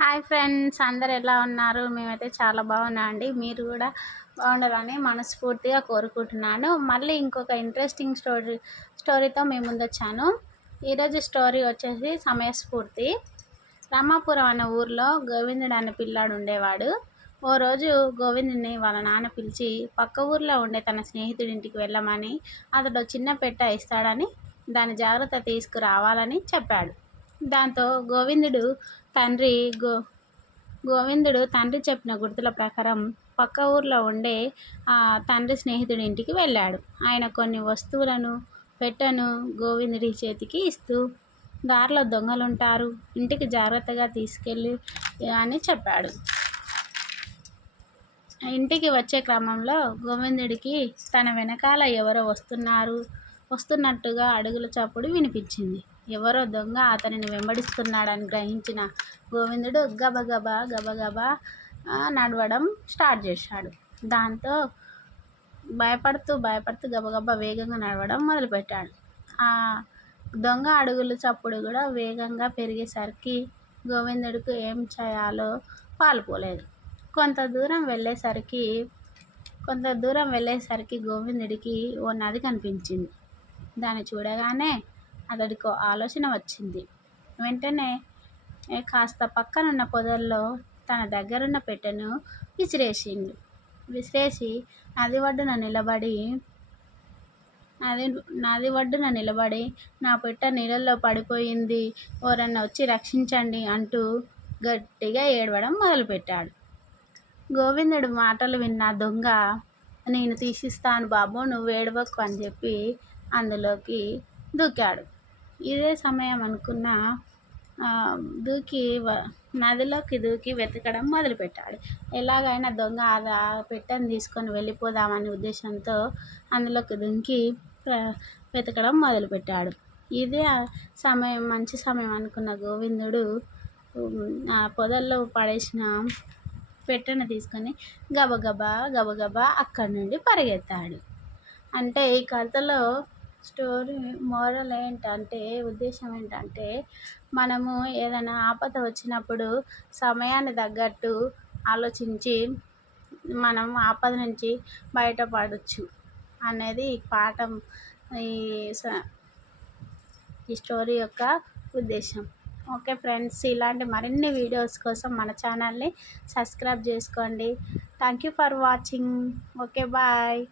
Hi friends అందరు ఎలా ఉన్నారు? మేమైతే చాలా బాగున్నా అండి. మీరు కూడా బాగుండాలని మనస్ఫూర్తిగా కోరుకుంటున్నాను. మళ్ళీ ఇంకొక ఇంట్రెస్టింగ్ స్టోరీ స్టోరీతో మేము ముందు వచ్చాను. ఈరోజు స్టోరీ వచ్చేసి సమయస్ఫూర్తి. రామాపురం అనే ఊర్లో గోవిందుడు అనే పిల్లాడు ఉండేవాడు. ఓ రోజు గోవిందుని వాళ్ళ నాన్న పిలిచి పక్క ఊర్లో ఉండే తన స్నేహితుడి ఇంటికి వెళ్ళమని అతడు చిన్న పెట్ట ఇస్తాడని దాని జాగ్రత్త తీసుకురావాలని చెప్పాడు. దాంతో గోవిందుడు తండ్రి గో గోవిందుడు తండ్రి చెప్పిన గుర్తుల ప్రకారం పక్క ఊర్లో ఉండే తండ్రి స్నేహితుడి ఇంటికి వెళ్ళాడు. ఆయన కొన్ని వస్తువులను పెట్టను గోవిందుడి చేతికి ఇస్తూ దారిలో దొంగలుంటారు ఇంటికి జాగ్రత్తగా తీసుకెళ్ళి అని చెప్పాడు. ఇంటికి వచ్చే క్రమంలో గోవిందుడికి తన వెనకాల ఎవరో వస్తున్నారు వస్తున్నట్టుగా అడుగుల చప్పుడు వినిపించింది. ఎవరో దొంగ అతనిని వెంబడిస్తున్నాడని గ్రహించిన గోవిందుడు గబగబా గబగబా నడవడం స్టార్ట్ చేశాడు. దాంతో భయపడుతూ భయపడుతూ గబగబా వేగంగా నడవడం మొదలుపెట్టాడు. ఆ దొంగ అడుగులు చప్పుడు కూడా వేగంగా పెరిగేసరికి గోవిందుడికి ఏం చేయాలో పాల్పోలేదు. కొంత దూరం వెళ్ళేసరికి కొంత దూరం వెళ్ళేసరికి గోవిందుడికి ఓ నది కనిపించింది. దాన్ని చూడగానే అతడికో ఆలోచన వచ్చింది. వెంటనే కాస్త పక్కనున్న పొదల్లో తన దగ్గరున్న పెట్టెను విసిరేసిండు. విసిరేసి నది ఒడ్డున నిలబడి నది నది ఒడ్డున నిలబడి నా పెట్ట నీళ్ళల్లో పడిపోయింది. ఎవరన్నా వచ్చి రక్షించండి అంటూ గట్టిగా ఏడవడం మొదలుపెట్టాడు. గోవిందుడు మాటలు విన్న దొంగ నేను తీసిస్తాను బాబు నువ్వు ఏడవకు అని చెప్పి అందులోకి దూకాడు. ఇదే సమయం అనుకున్న దూకి నదిలోకి దూకి వెతకడం మొదలుపెట్టాడు ఎలాగైనా దొంగ అది పెట్టని తీసుకొని వెళ్ళిపోదామనే ఉద్దేశంతో అందులోకి దుంకి వెతకడం మొదలుపెట్టాడు. ఇదే సమయం మంచి సమయం అనుకున్న గోవిందుడు ఆ పొదల్లో పడేసిన పెట్టెను తీసుకొని గబగబా గబగబా అక్కడి నుండి పరిగెత్తాడు. అంటే ఈ కథలో స్టోరీ మోరల్ ఏంటంటే ఉద్దేశం ఏంటంటే మనము ఏదైనా ఆపద వచ్చినప్పుడు సమయాన్ని తగ్గట్టు ఆలోచించి మనం ఆపద నుంచి బయటపడవచ్చు అనేది పాఠం ఈ ఈ స్టోరీ యొక్క ఉద్దేశం. ఓకే ఫ్రెండ్స్ ఇలాంటి మరిన్ని వీడియోస్ కోసం మన ఛానల్ని సబ్స్క్రైబ్ చేసుకోండి. Thank you for watching. Okay bye.